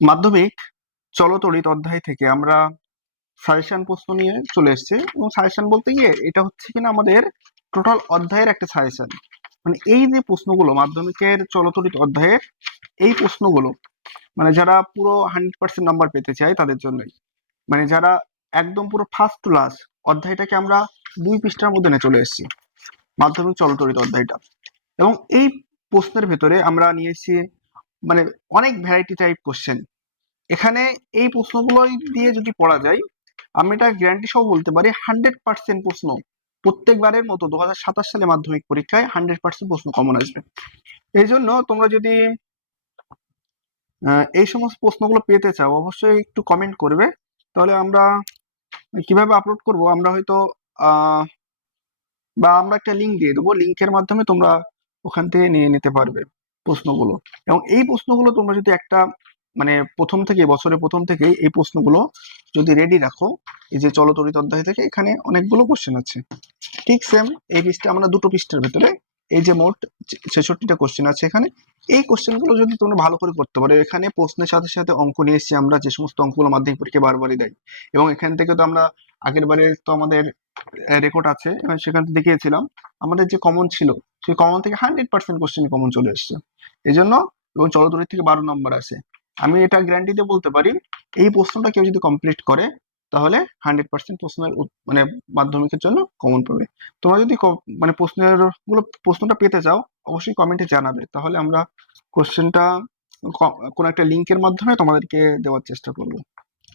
মাধ্যমিক চলতরিৎ অধ্যায় থেকে আমরা সাজেশন প্রশ্ন নিয়ে চলে এসেছি, এবং সাজেশন বলতে গিয়ে এটা হচ্ছে কিনা আমাদের টোটাল অধ্যায়ের একটা সাজেশন। মানে এই যে প্রশ্নগুলো মাধ্যমিকের চলতরিৎ অধ্যায়ের, এই প্রশ্নগুলো মানে যারা পুরো 100% নাম্বার পেতে চায় তাদের জন্যই। মানে যারা একদম পুরো ফার্স্ট টু লাস্ট অধ্যায়টাকে আমরা 2 পৃষ্ঠার মধ্যে নিয়ে চলে এসেছি, মাধ্যমিক চলতরিৎ অধ্যায়টা। এবং এই প্রশ্নের ভেতরে আমরা নিয়েছি মানে অনেক ভ্যারাইটি টাইপ কোশ্চেন। এখানে এই প্রশ্নগুলো দিয়ে যদি পড়া যায়, আমি এটা গ্যারান্টি সহ বলতে পারি 100% প্রশ্ন প্রত্যেকবারের মতো 2027 সালে মাধ্যমিক পরীক্ষায় 100% প্রশ্ন কমন আসবে। এই জন্য তোমরা যদি এই সমস্ত প্রশ্নগুলো পেতে চাও অবশ্যই একটু কমেন্ট করবে। তাহলে আমরা কিভাবে আপলোড করব, আমরা হয়তো বা আমরা একটা লিঙ্ক দিয়ে দেবো, লিঙ্কের মাধ্যমে তোমরা ওখান থেকে নিয়ে নিতে পারবে প্রশ্নগুলো। এবং এই প্রশ্নগুলো তোমরা যদি একটা মানে প্রথম থেকে বছরের প্রথম থেকেই এই প্রশ্নগুলো যদি রেডি রাখো, এই যে চলতরিৎ অধ্যায় থেকে এখানে অনেকগুলো কোশ্চেন আছে, ঠিক সেম এই পৃষ্ঠা আমরা 2 পৃষ্ঠার ভেতরে এই যে মোট 66টা কোশ্চেন আছে এখানে। এই কোশ্চেনগুলো যদি তোমরা ভালো করে করতে পারো, এখানে প্রশ্নের সাথে সাথে অঙ্ক নিয়ে এসেছি আমরা, যে সমস্ত অঙ্কগুলো মাধ্যমিক পরীক্ষায় বারবারই দেয়। এবং এখান থেকে তো আমরা আগের বারে তো আমাদের রেকর্ড আছে, এবং সেখান থেকে দেখিয়েছিলাম আমাদের যে কমন ছিল সেই কমন থেকে 100% কোশ্চেন কমন চলে এসছে এই জন্য। এবং চলতরিৎ থেকে 12 নম্বর আছে। আমি এটা গ্যারান্টি দিয়ে বলতে পারি, এই প্রশ্নটা কেউ যদি কমপ্লিট করে তাহলে 100% প্রশ্নের মানে মাধ্যমিকের জন্য কমন পাবে। তোমরা যদি মানে প্রশ্নটা পেতে চাও অবশ্যই কমেন্টে জানাবে, তাহলে আমরা কোশ্চেনটা কোনো একটা লিঙ্কের মাধ্যমে তোমাদেরকে দেওয়ার চেষ্টা করবো।